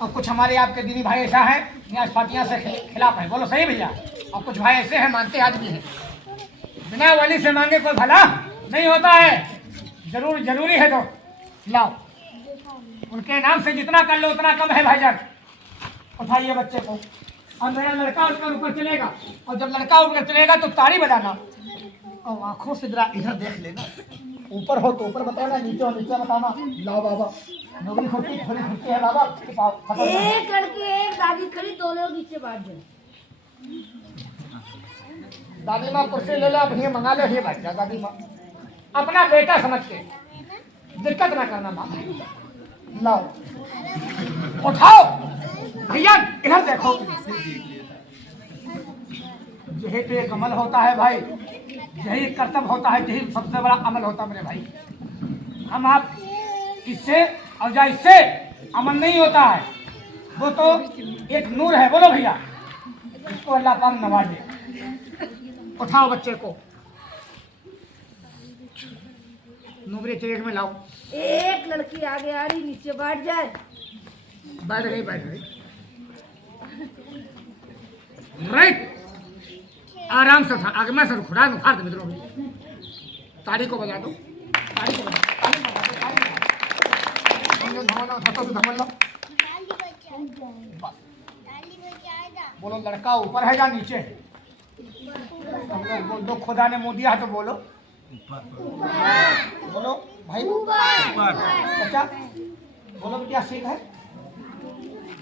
और कुछ हमारे आपके दीदी भाई ऐसा है यहाँ फातिया से खिलाफ है। बोलो सही भैया। और कुछ भाई ऐसे हैं मानते आदमी हैं, बिना वली से मांगे कोई भला नहीं होता है। जरूरी है तो लाओ, उनके नाम से जितना कर लो उतना कम है भाईजान। उठाइए बच्चे को और मेरा लड़का उठकर ऊपर चलेगा, और जब लड़का उठकर चलेगा तो ताड़ी बजाना और आंखों से जरा इधर देख लेना। ऊपर हो तो ऊपर बताना, नीचे हो नीचे बताना। लाओ बाबा, नौकरी खोटी थोड़ी खुलती है बाबा। एक लड़की एक दादी खड़ी, दोनों नीचे बैठ जाए। दादी माँ कुर्सी ले लो, अब ये मंगा लो, ये बैठ जा दादी माँ। अपना बेटा समझ के दिक्कत ना करना माँ। लाओ उठाओ भैया, इधर देखो। यही तो एक अमल होता है भाई, यही कर्तव्य होता है, यही सबसे बड़ा अमल होता है मेरे भाई। हम आप इससे और जा इससे अमल नहीं होता है, वो तो एक नूर है। बोलो भैया, इसको अल्लाह पाक नवाजे। उठाओ बच्चे को, नूबरे चेक में लाओ। एक लड़की आगे आ रही, नीचे बैठ जाए। बैठ गई राइट। आराम से उठा, आगे मैं सर खुड़ा उखाड़ दे मित्रों। ताड़ी को बजा दो, ताड़ी को बजा दो। बोलो लड़का ऊपर है या नीचे है? बोल दो, खुदा ने मुंह दिया है तो बोलो। बोलो भाई चाचा, बोलो क्या सीख है?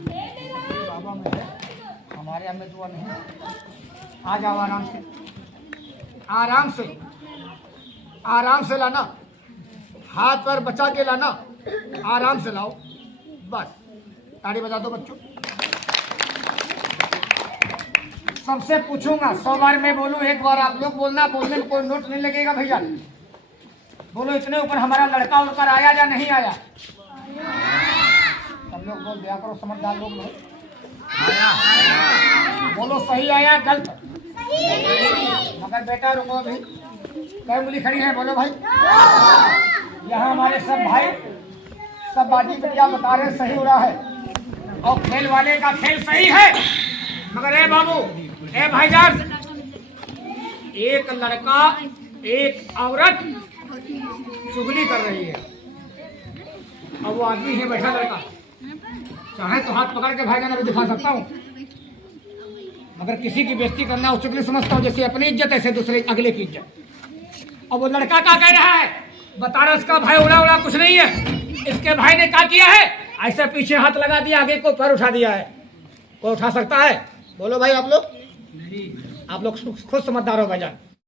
बाबा में है, हमारे यहाँ में दुआ नहीं। आ जाओ आराम से, आराम से, आराम से लाना, हाथ पर बचा के लाना, आराम से लाओ बस। ताड़ी बजा दो बच्चों। सबसे पूछूंगा 100 बार मैं बोलूं, एक बार आप लोग बोलना, बोलने में कोई नोट नहीं लगेगा भैया। बोलो इतने ऊपर हमारा लड़का उड़कर आया या नहीं आया? सब लोग बोल दिया करो, समझदार लोग आया। बोलो सही आया गलत? मगर बेटा रुको अभी, कई उंगली खड़ी है, बोलो भाई। यहाँ हमारे सब भाई सब बाजी पे क्या बता रहे, सही उड़ा है और खेल वाले का खेल सही है। मगर ए बाबू, ए भाईजान, एक लड़का एक औरत चुगली कर रही है और वो आदमी है बैठा लड़का। चाहे तो हाथ पकड़ के भाईजान अभी दिखा सकता हूँ, मगर किसी की बेइज्जती करना वो चुगली समझता हूँ। जैसे अपनी इज्जत ऐसे दूसरे अगले की इज्जत। और वो लड़का क्या कह रहा है, बता रहा इसका भाई उड़ा कुछ नहीं है। इसके भाई ने क्या किया है, ऐसे पीछे हाथ लगा दिया, आगे को पैर उठा दिया है। कोई उठा सकता है? बोलो भाई आप लोग, आप लोग खुद समझदार हो भाईजान।